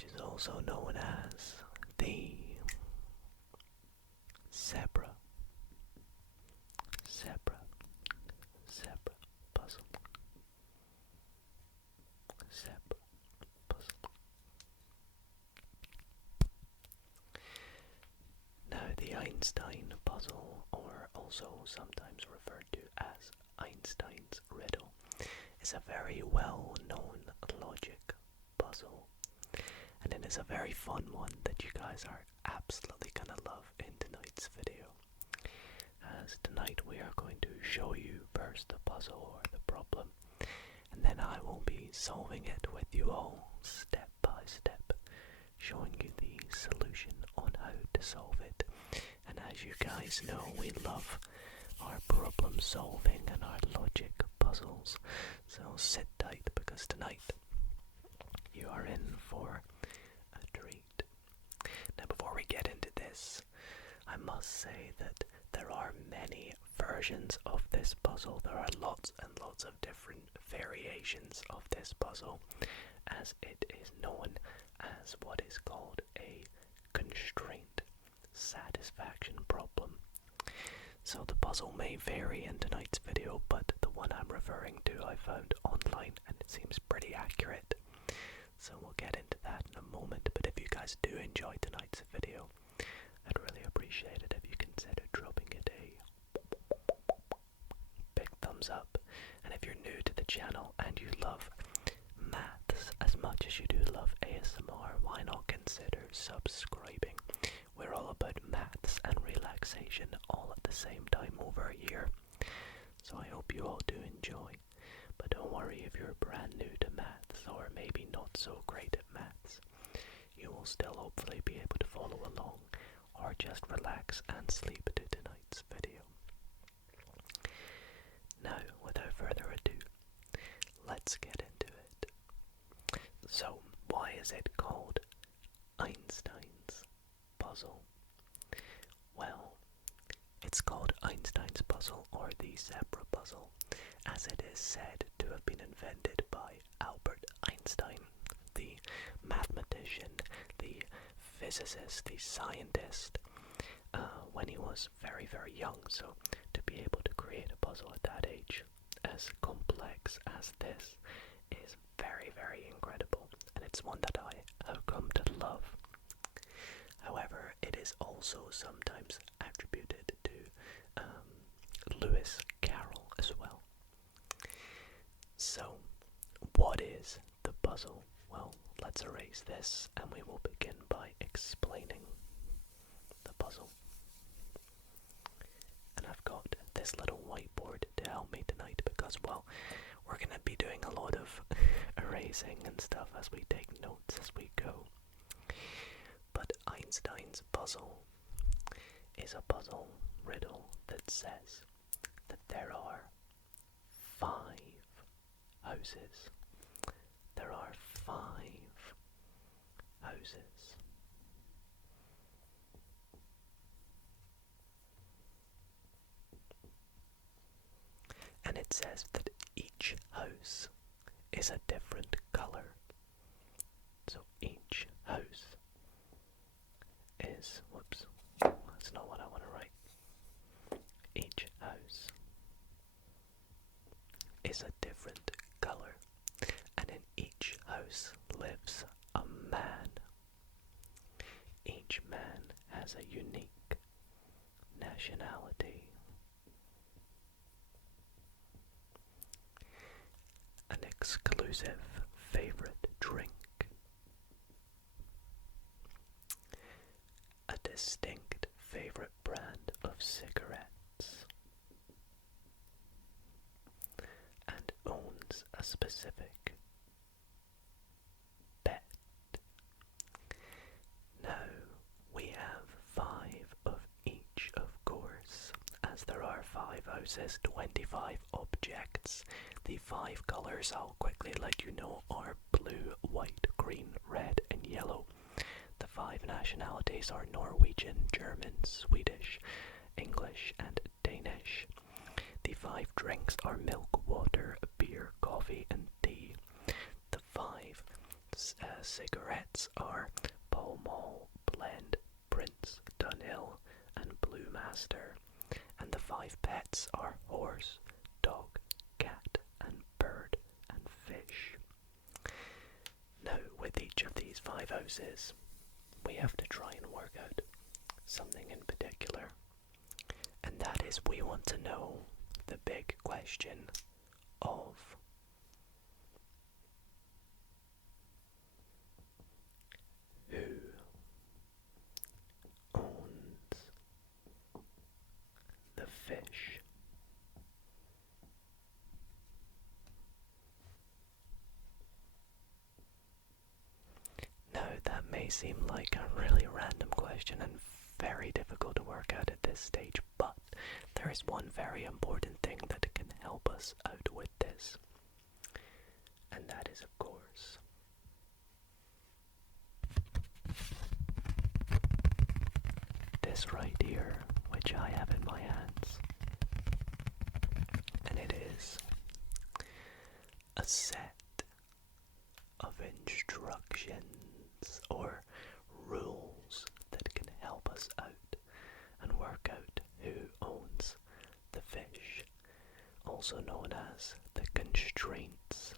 which is also known as the zebra puzzle. Zebra puzzle. Now, the Einstein puzzle, or also sometimes referred to as Einstein's riddle, is a very well-known logic puzzle, and it is a very fun one that you guys are absolutely gonna love in tonight's video. As tonight we are going to show you first the puzzle or the problem, and then I will be solving it with you all step by step, showing you the solution on how to solve it. And as you guys know, we love our problem solving and our logic puzzles, so sit tight because tonight you are in for a treat. Now, before we get into this, I must say that there are many versions of this puzzle. There are lots and lots of different variations of this puzzle, as it is known as what is called a constraint satisfaction problem. So the puzzle may vary in tonight's video, but the one I'm referring to I found online and it seems pretty accurate. So we'll get into that in a moment, but if you guys do enjoy tonight's video, I'd really appreciate it if you consider dropping it a big thumbs up. And if you're new to the channel and you love maths as much as you do love ASMR, why not consider subscribing? We're all about maths and relaxation all at the same time over here. So I hope you all do enjoy. But don't worry if you're brand new to maths or maybe not so great at maths. You will still hopefully be able to follow along or just relax and sleep to tonight's video. Now, without further ado, let's get into it. So, why is it called Einstein's puzzle? Well, it's called Einstein's puzzle or the zebra puzzle, as it is said to have been invented by Albert Einstein, the mathematician, the physicist, the scientist, when he was very, very young. So to be able to create a puzzle at that age, as complex as this, is very, very incredible, and it's one that I have come to love. However, it is also sometimes attributed to Lewis Carroll as well. So, what is the puzzle? Well, let's erase this and we will begin by explaining the puzzle. And I've got this little whiteboard to help me tonight because, well, we're going to be doing a lot of erasing and stuff as we take notes as we go. But Einstein's puzzle is a puzzle riddle that says that there are 5 houses. There are 5 houses. And it says that each house is a different color. So each house is, whoops, that's not what I want to write. Each house is a different color, and in each house lives a man. Each man has a unique nationality, an exclusive favorite drink, a distinct favorite brand of cigarettes, and owns a specific pet. Now, we have 5 of each, of course, as there are 5 houses, 25 objects. The 5 colours I'll quickly let you know are blue, white, green, red and yellow. The 5 nationalities are Norwegian, German, Swedish, English and Danish. The 5 drinks are milk, water, beer, coffee and tea. The 5 cigarettes are Pall Mall, Blend, Prince, Dunhill, and Blue Master. And the 5 pets are horse, dog, cat, and bird, and fish. Now, with each of these 5 houses, we have to try and work out something in particular. And that is, we want to know the big question of who owns the fish? Now, that may seem like a really random question and very difficult to work out at this stage, but there is one very important thing that can help us out with this. And that is, of course, this right here, which I have in my hands. And it is a set of instructions or rules that can help us out and work out who owns the fish, also known as the constraints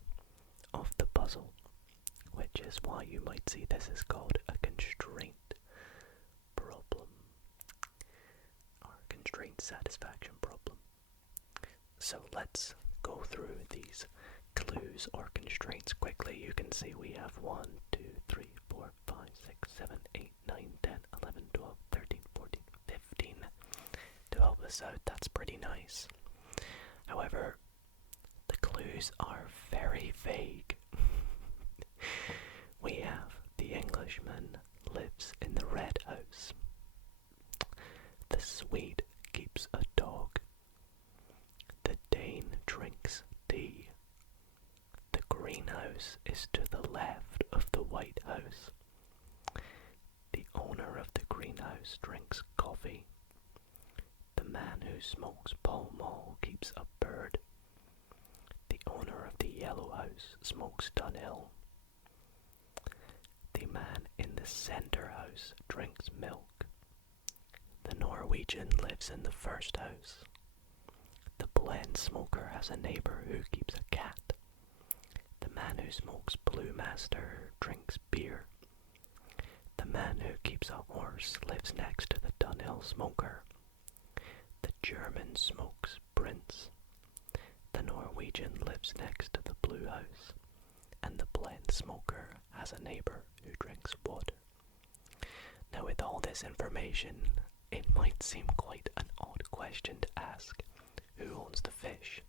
of the puzzle, which is why you might see this is called a constraint problem or constraint satisfaction problem. So let's go through these clues or constraints quickly. You can see we have 1, 2, 3, 4, 5, 6, 7, 8, 9, 10, 11, 12, 13, 14, 15 to help us out. That's pretty nice. However, the clues are very vague. We have the Englishman lives in the red house. The Swede keeps a dog. The Dane drinks tea. The greenhouse is to the left of the White House. The owner of the greenhouse drinks coffee. The man who smokes Pall Mall keeps a bird. The owner of the yellow house smokes Dunhill. The man in the center house drinks milk. The Norwegian lives in the first house. The blend smoker has a neighbor who keeps a cat. The man who smokes Blue Master drinks beer. The man who keeps a horse lives next to the Dunhill smoker. The German smokes Prince. The Norwegian lives next to the Blue House. And the blend smoker has a neighbor who drinks water. Now, with all this information, it might seem quite an odd question to ask. Who owns the fish?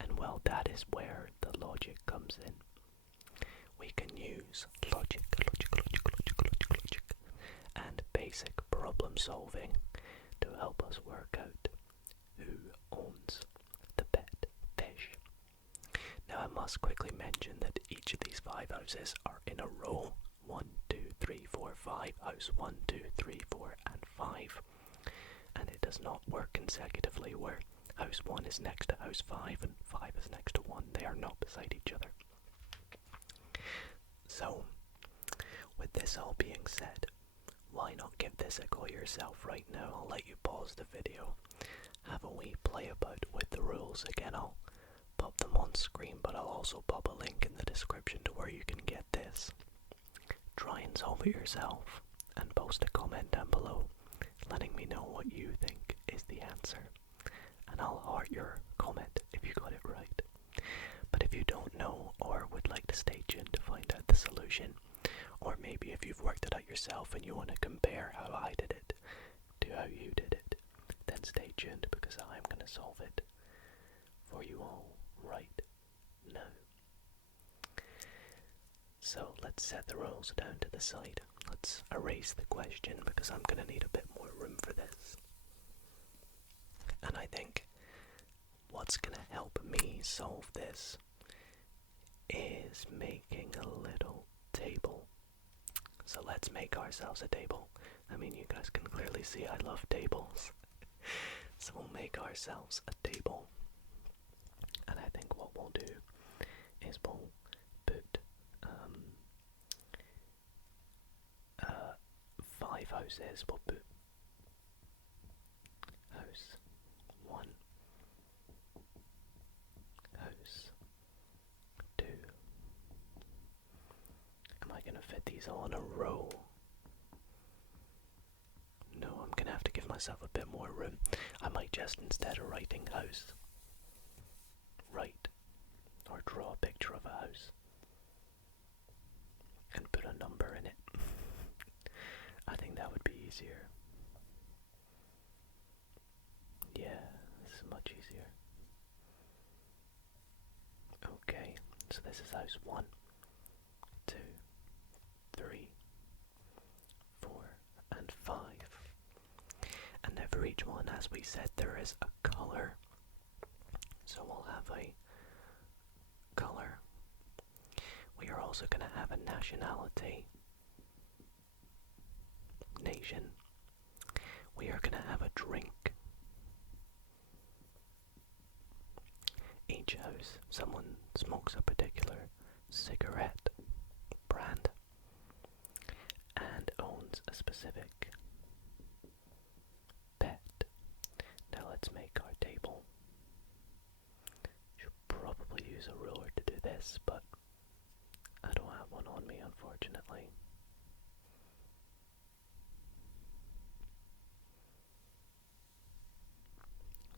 And well, that is where the logic comes in. We can use logic, and basic problem solving to help us work out who owns the pet fish. Now, I must quickly mention that each of these 5 houses are in a row. 1, 2, 3, 4, 5. House 1, 2, 3, 4, and 5. And it does not work consecutively where house 1 is next to house 5 and 5 is next to 1. They are not beside each other. So, with this all being said, why not give this a go yourself right now? I'll let you pause the video, have a wee play about with the rules. Again, I'll pop them on screen, but I'll also pop a link in the description to where you can get this. Try and solve it yourself, and post a comment down below, letting me know what you think is the answer. And I'll heart your comment if you got it right. But if you don't know or would like to stay tuned to find out the solution, or maybe if you've worked it out yourself and you want to compare how I did it to how you did it, then stay tuned because I'm going to solve it for you all right now. So let's set the rules down to the side. Let's erase the question because I'm going to need a bit more room for this. And I think what's going to help me solve this is making a little table. So let's make ourselves a table. I mean, you guys can clearly see I love tables. So we'll make ourselves a table. And I think what we'll do is we'll put houses. We'll put house 1, house 2. Am I gonna fit these all in a row? No, I'm gonna have to give myself a bit more room. I might just, instead of writing house, write or draw a picture of a house and put a number in it. I think that would be easier. Yeah, this is much easier. Okay, so this is house 1, 2, 3, 4, and 5. And now for each one, as we said, there is a colour. So we'll have a colour. We are also going to have a nationality. Nation. We are going to have a drink. Each house, someone smokes a particular cigarette brand and owns a specific pet. Now let's make our table. Should probably use a ruler to do this, but I don't have one on me, unfortunately.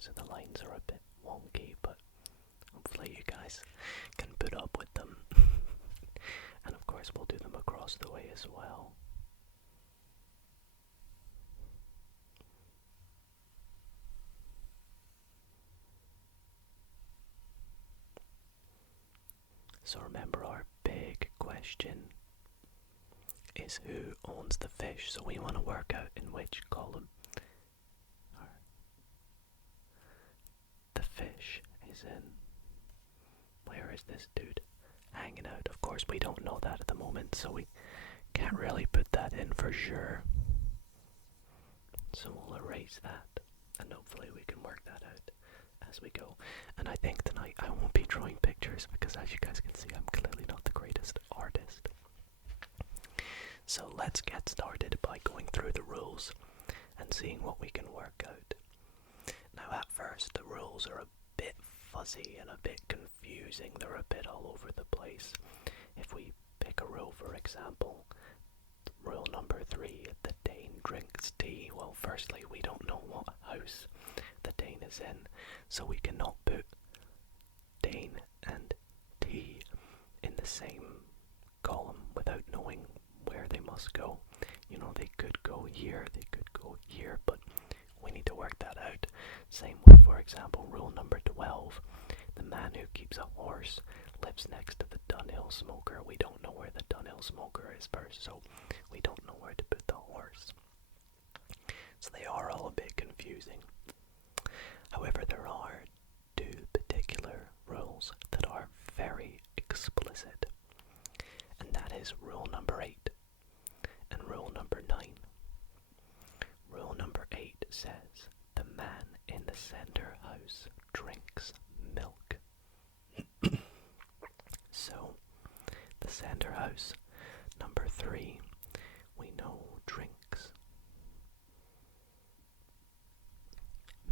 So the lines are a bit wonky, but hopefully you guys can put up with them. And of course we'll do them across the way as well. So remember, our big question is who owns the fish. So we want to work out in which column the fish is in. Where is this dude hanging out? Of course we don't know that at the moment, so we can't really put that in for sure. So we'll erase that, and hopefully we can work that out as we go. And I think tonight I won't be drawing pictures because, as you guys can see, I'm clearly not the greatest artist. So let's get started by going through the rules and seeing what we can work out. Now at first the rules are a bit fuzzy and a bit confusing. They're a bit all over the place. If we pick a rule, for example, rule number 3, the Dane drinks tea. Well, firstly, we don't know what house the Dane is in, so we cannot put Dane and tea in the same column without knowing where they must go. You know, they could go here, they could go here, but we need to work that out. Same with, for example, rule number 12. The man who keeps a horse lives next to the Dunhill smoker. We don't know where the Dunhill smoker is first, so we don't know where to put the horse. So they are all a bit confusing. However, there are 2 particular rules that are very explicit, and that is rule number 8 and rule number 9. Rule number 8 says the man in the center house drinks milk. So the center house, number 3, we know drinks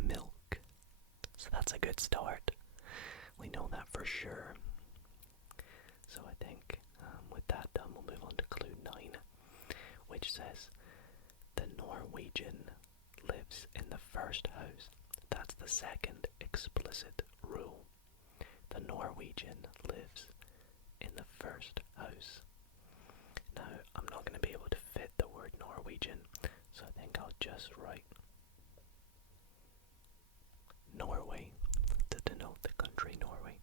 milk. So that's a good start. We know that for sure. So I think with that done, we'll move on to clue 9, which says the Norwegian lives in the first house. That's the second explicit rule. The Norwegian lives in the first house. Now, I'm not going to be able to fit the word Norwegian, so I think I'll just write Norway to denote the country Norway.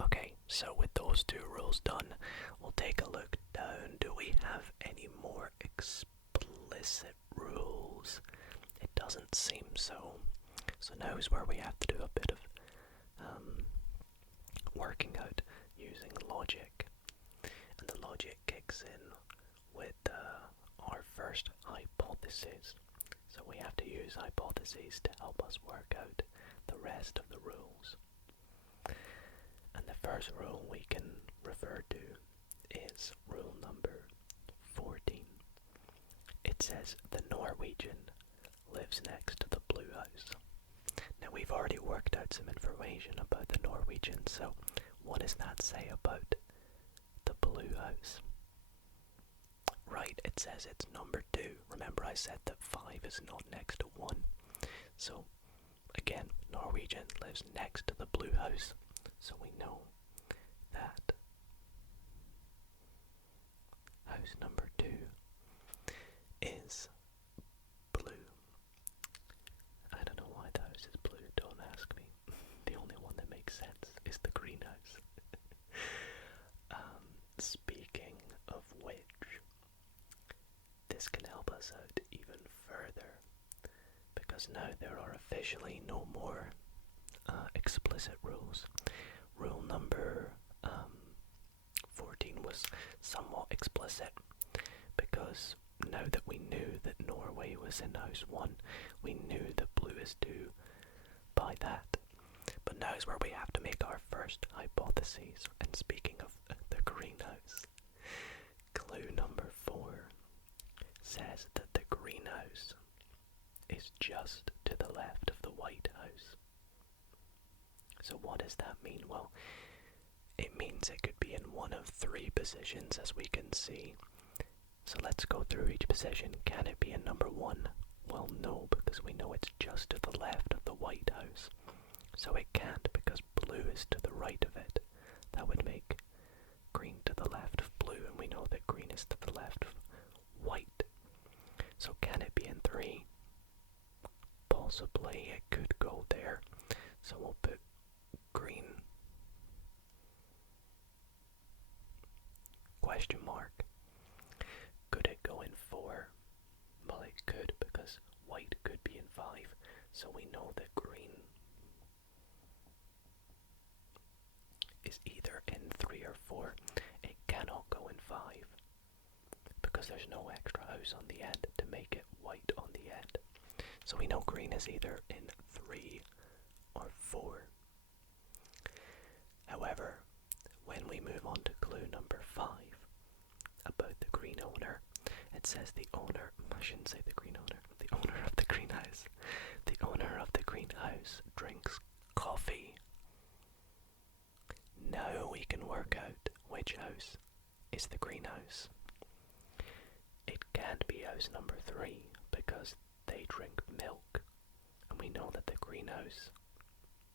Okay, so with those 2 rules done, we'll take a look down. Do we have any more explicit rules? It doesn't seem so. So now is where we have to do a bit of working out using logic. And the logic kicks in with our first hypothesis. So we have to use hypotheses to help us work out the rest of the rules. And the first rule we can refer to is rule number 14. It says the Norwegian lives next to the blue house. Now we've already worked out some information about the Norwegian, so what does that say about the blue house? Right, it says it's number 2. Remember I said that 5 is not next to 1. So, again, Norwegian lives next to the blue house. So we know that house number 2 is blue. I don't know why the house is blue, don't ask me. The only one that makes sense is the greenhouse. Speaking of which, this can help us out even further, because now there are officially no more explicit rules. Rule number 14 was somewhat explicit, because now that we knew that Norway was in house 1, we knew that blue is 2 by that. But now is where we have to make our first hypotheses. And speaking of the greenhouse, clue number 4 says that the greenhouse is just to the left of the White House. So what does that mean? Well, it means it could be in one of 3 positions, as we can see. So let's go through each position. Can it be in number 1? Well, no, because we know it's just to the left of the White House. So it can't, because blue is to the right of it. That would make green to the left of blue, and we know that green is to the left of white. So can it be in 3? Possibly it could go there. So we'll put green question mark. Could it go in 4? Well, it could, because white could be in 5. So we know that green is either in 3 or 4. It cannot go in 5, because there's no extra house on the end to make it white on the end. So we know green is either in 3 or 4. However, when we move on to clue number 5 about the green owner, it says the owner, I shouldn't say the green owner, the owner of the greenhouse. The owner of the greenhouse drinks coffee. Now we can work out which house is the greenhouse. It can't be house number 3, because they drink milk, and we know that the greenhouse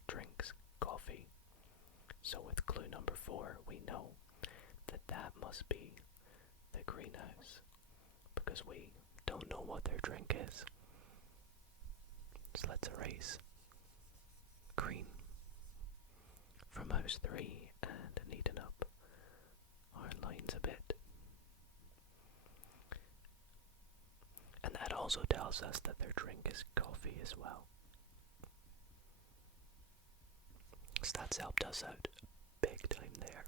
drinks coffee. So with clue number 4, we know that that must be the greenhouse, because we don't know what their drink is. So let's erase green from house 3 and neaten up our lines a bit. And that also tells us that their drink is coffee as well. So that's helped us out big time there.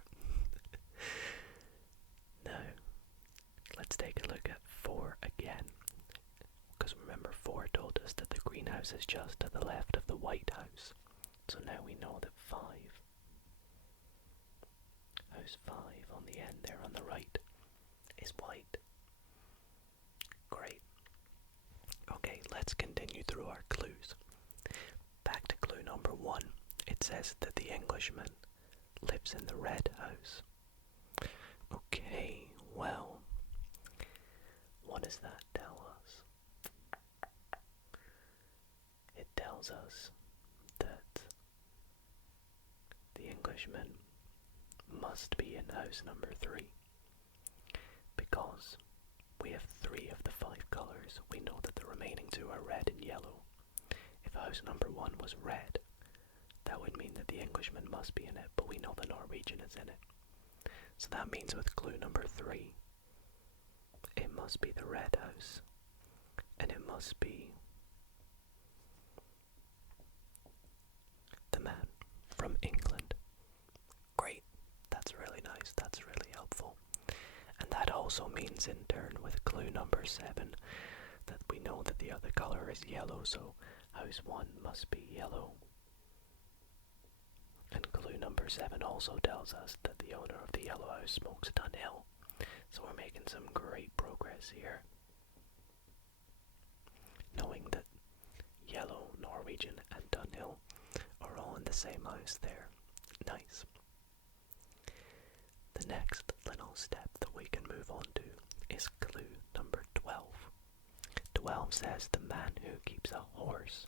Now, let's take a look at 4 again. Because remember, 4 told us that the greenhouse is just to the left of the White House. So now we know that 5, house 5 on the end there on the right, is white. Great. Okay, let's continue through our clues. Back to clue number 1. It says that the Englishman lives in the red house. Okay, well, what does that tell us? It tells us that the Englishman must be in house number 3, because we have 3 of the 5 colors. We know that the remaining 2 are red and yellow. If house number 1 was red, that would mean that the Englishman must be in it, but we know the Norwegian is in it. So that means with clue number 3, it must be the red house, and it must be the man from England. Great, that's really nice, that's really helpful. And that also means in turn with clue number 7 that we know that the other color is yellow, so house 1 must be yellow. And clue number 7 also tells us that the owner of the yellow house smokes Dunhill. So we're making some great progress here. Norwegian and Dunhill are all in the same house there. Nice. The next little step that we can move on to is clue number 12. 12 says the man who keeps a horse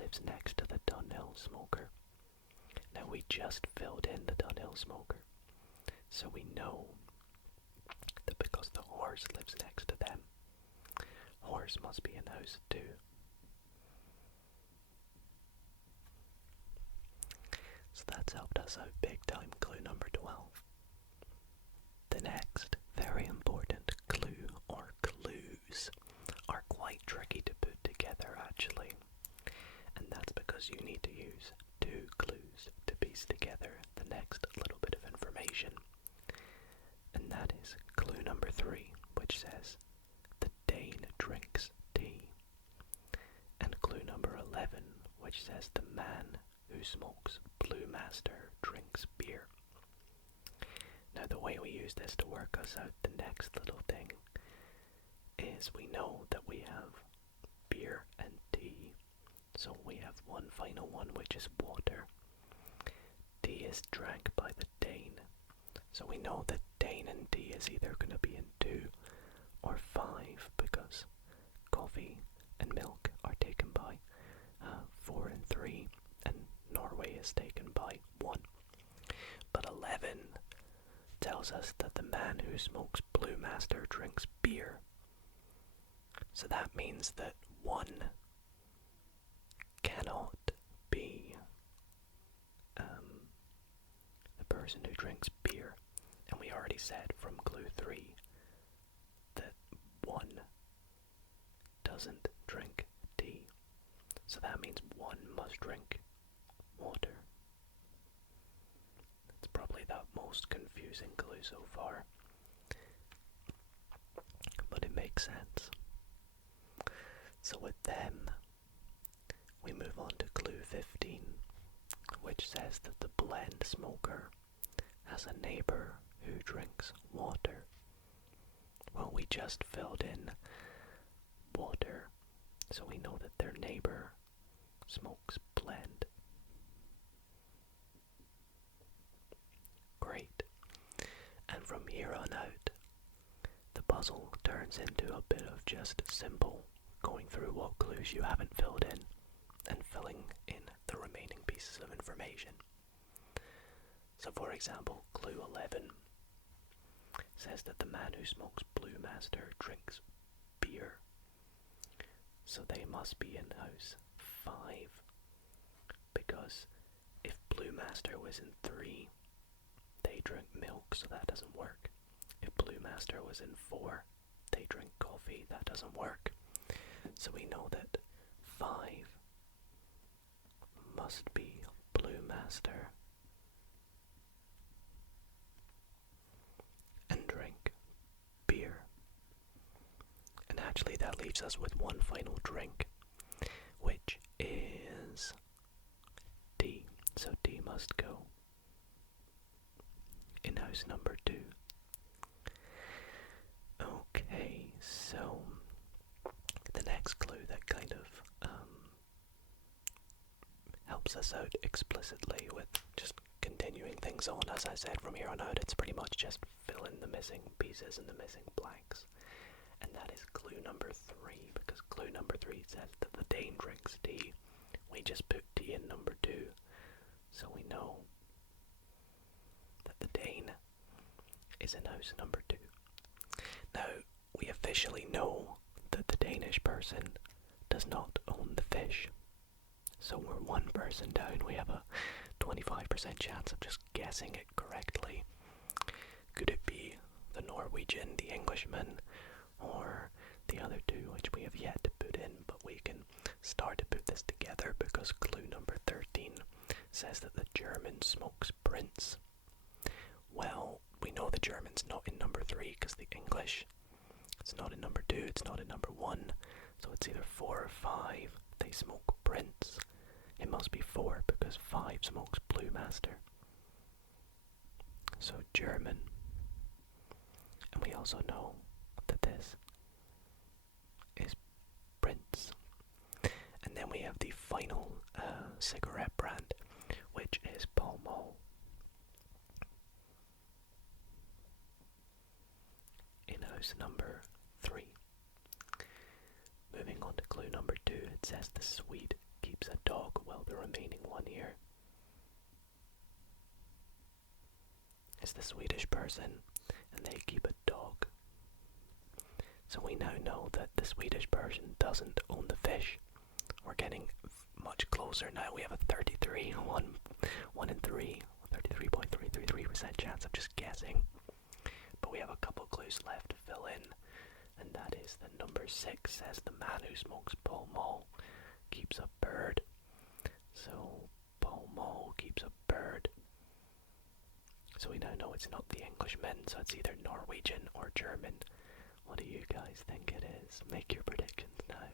lives next to the Dunhill smoker. Now we just filled in the Dunhill smoker, so we know that because the horse lives next to them, horse must be in house 2. So that's helped us out big time, clue number 12. The next very important clue, or clues, are quite tricky to put together actually. And that's because you need to use 2 clues to piece together the next little bit of information. And that is clue number 3, which says, the Dane drinks tea. And clue number 11, which says, the man who smokes Blue Master drinks beer. Now the way we use this to work us out the next little thing is we know that we have beer and tea. So we have one final one, which is water. Tea is drank by the Dane. So we know that Dane and tea is either going to be in 2 or 5 because coffee and milk are taken by 4 and 3 and Norway is taken by 1. But 11 tells us that the man who smokes Blue Master drinks beer. So that means that 1 cannot be the person who drinks beer. And we already said from clue 3 that 1 doesn't drink tea. So that means 1 must drink water. It's probably the most confusing clue so far, but it makes sense. So with them, we move on to clue 15, which says that the blend smoker has a neighbor who drinks water. Well, we just filled in water, so we know that their neighbor smokes blend. Great. And from here on out, the puzzle turns into a bit of just simple going through what clues you haven't filled in and filling in the remaining pieces of information. So for example, clue 11 says that the man who smokes Blue Master drinks beer. So they must be in house 5, because if Blue Master was in 3, they drink milk, so that doesn't work. If Blue Master was in 4, they drink coffee, that doesn't work. So we know that 5 must be Blue Master and drink beer. And actually that leaves us with one final drink, which is tea. So tea must go in house number 2. Okay, so the next clue that kind of helps us out explicitly with just continuing things on, as I said, from here on out, it's pretty much just fill in the missing pieces and the missing blanks. And that is clue number 3, because clue number 3 says that the Dane drinks tea. We just put tea in number 2, so we know that the Dane is in house number 2. Now, we officially know that the Danish person does not own the fish. So we're 1 person down. We have a 25% chance of just guessing it correctly. Could it be the Norwegian, the Englishman, or the other 2, which we have yet to put in, but we can start to put this together because clue number 13 says that the German smokes Prince. Well, we know the German's not in number 3 because the English, it's not in number 2, it's not in number 1, so it's either 4 or 5. They smoke Prince. It must be 4 because 5 smokes Blue Master. So German. And we also know that this is Prince. And then we have the final cigarette brand, which is Pall Mall. In house number 3. Moving on to clue number 2, it says the Swede keeps a dog while the remaining 1 year. It's the Swedish person, and they keep a dog. So we now know that the Swedish person doesn't own the fish. We're getting much closer now. We have a 33.333% chance of just guessing. But we have a couple clues left to fill in, and that is that number 6 says the man who smokes Pall Mall keeps a bird. So Pall Mall keeps a bird. So we now know it's not the Englishman, so it's either Norwegian or German. What do you guys think it is? Make your predictions now.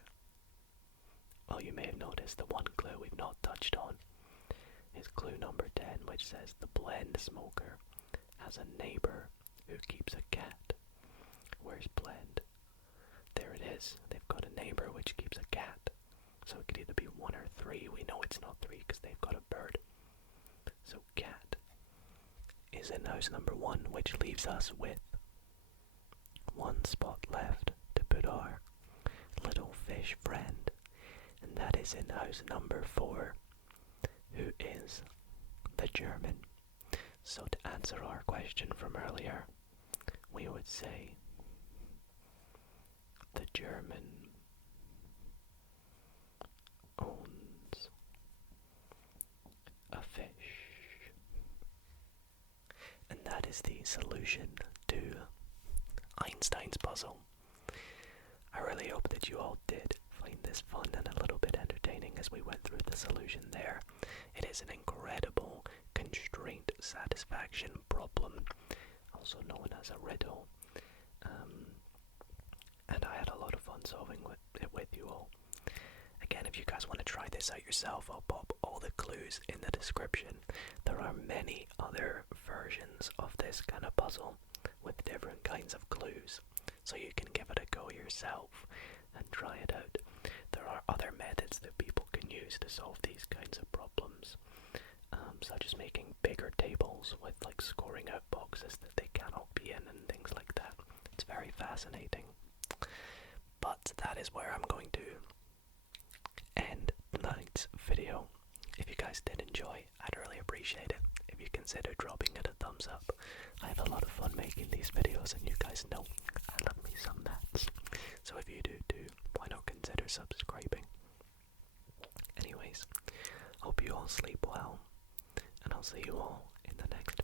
Well, you may have noticed the one clue we've not touched on is clue number 10, which says the blend smoker has a neighbour who keeps a cat. Where's blend? There it is. They've got a neighbour which keeps a cat. So it could either be 1 or 3. We know it's not 3 because they've got a bird. So cat is in house number 1, which leaves us with 1 spot left to put our little fish friend, and that is in house number 4, who is the German. So to answer our question from earlier, we would say the German owns a fish. And that is the solution to Einstein's puzzle. I really hope that you all did find this fun and a little bit entertaining as we went through the solution there. It is an incredible constraint satisfaction problem, also known as a riddle. And I had a lot of fun solving it with you all. Again, if you guys want to try this out yourself, I'll pop all the clues in the description. There are many other versions of this kind of puzzle with different kinds of clues, so you can give it a go yourself and try it out. There are other methods that people can use to solve these kinds of problems, such as making bigger tables with like scoring out boxes that they cannot be in and things like that. It's very fascinating. But that is where I'm going to end tonight's video. If you guys did enjoy, I'd really appreciate it if you consider dropping it a thumbs up. I have a lot of fun making these videos, and you guys know I love me some maths. So if you do too, why not consider subscribing? Anyways, hope you all sleep well, and I'll see you all in the next